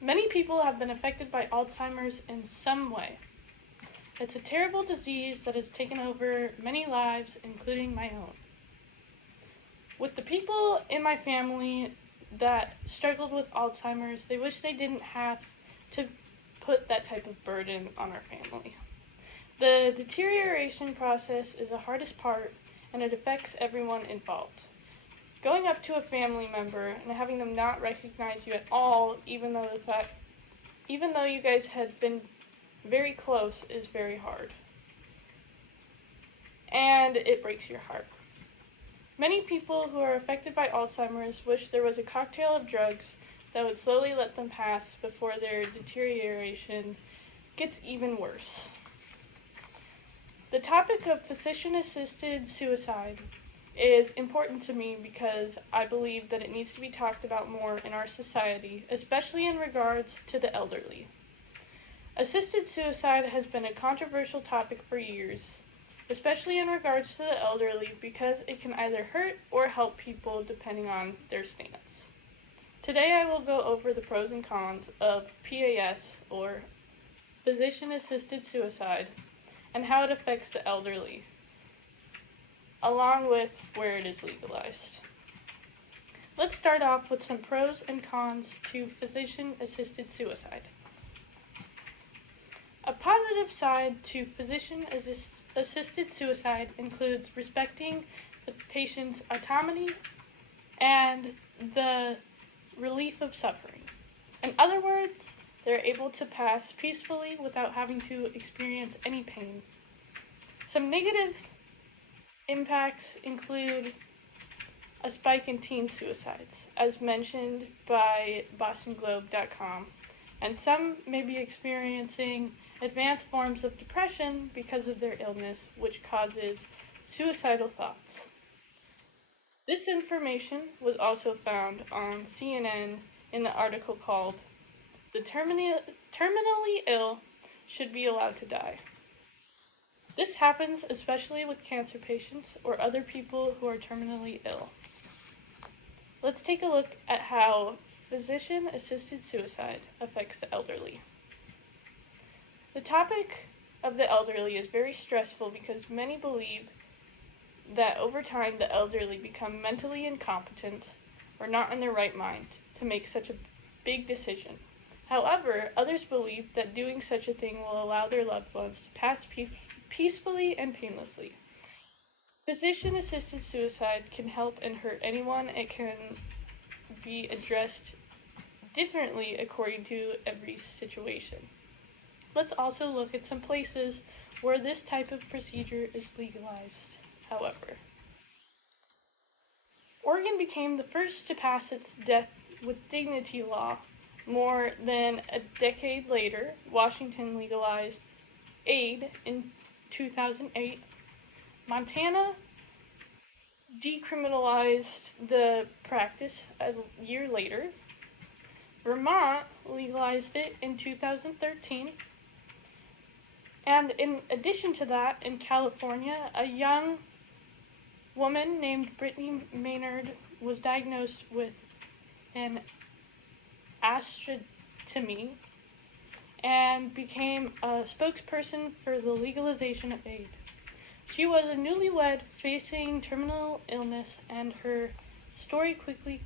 Many people have been affected by Alzheimer's in some way. It's a terrible disease that has taken over many lives, including my own. With the people in my family that struggled with Alzheimer's, they wish they didn't have to put that type of burden on our family. The deterioration process is the hardest part, and it affects everyone involved. Going up to a family member and having them not recognize you at all, even though you guys had been very close, is very hard. And it breaks your heart. Many people who are affected by Alzheimer's wish there was a cocktail of drugs that would slowly let them pass before their deterioration gets even worse. The topic of physician-assisted suicide is important to me because I believe that it needs to be talked about more in our society, especially in regards to the elderly. Assisted suicide has been a controversial topic for years, especially in regards to the elderly, because it can either hurt or help people depending on their stance. Today I will go over the pros and cons of PAS, or physician-assisted suicide, and how it affects the elderly, along with where it is legalized. Let's start off with some pros and cons to physician-assisted suicide. A positive side to physician-assisted suicide includes respecting the patient's autonomy and the relief of suffering. In other words, they're able to pass peacefully without having to experience any pain. Some negative impacts include a spike in teen suicides, as mentioned by BostonGlobe.com, and some may be experiencing advanced forms of depression because of their illness, which causes suicidal thoughts. This information was also found on CNN in the article called "The Terminally Ill Should Be Allowed to Die." This happens especially with cancer patients or other people who are terminally ill. Let's take a look at how physician-assisted suicide affects the elderly. The topic of the elderly is very stressful because many believe that over time the elderly become mentally incompetent or not in their right mind to make such a big decision. However, others believe that doing such a thing will allow their loved ones to pass peacefully and painlessly. Physician-assisted suicide can help and hurt anyone. It can be addressed differently according to every situation. Let's also look at some places where this type of procedure is legalized, however. Oregon became the first to pass its death with dignity law. More than a decade later, Washington legalized aid in 2008. Montana decriminalized the practice a year later. Vermont legalized it in 2013. And in addition to that, in California, a young woman named Brittany Maynard was diagnosed with an astrotomy and became a spokesperson for the legalization of aid. She was a newlywed facing terminal illness, and her story quickly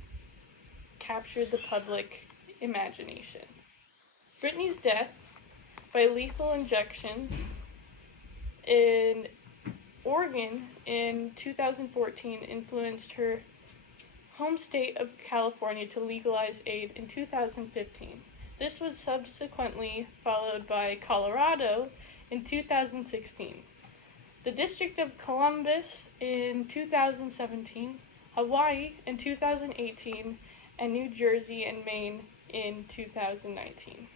captured the public imagination. Brittany's death by lethal injection in Oregon in 2014 influenced her home state of California to legalize aid in 2015. This was subsequently followed by Colorado in 2016, the District of Columbus in 2017, Hawaii in 2018, and New Jersey and Maine in 2019.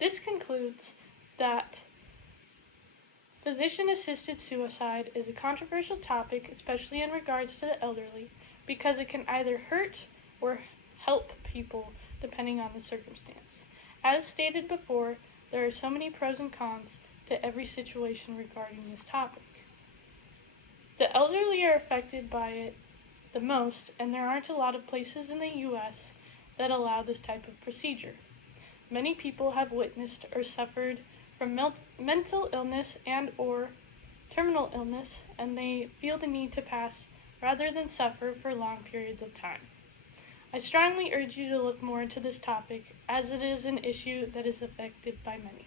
This concludes that physician-assisted suicide is a controversial topic, especially in regards to the elderly, because it can either hurt or help people depending on the circumstance. As stated before, there are so many pros and cons to every situation regarding this topic. The elderly are affected by it the most, and there aren't a lot of places in the U.S. that allow this type of procedure. Many people have witnessed or suffered from mental illness and or terminal illness, and they feel the need to pass rather than suffer for long periods of time. I strongly urge you to look more into this topic, as it is an issue that is affected by many.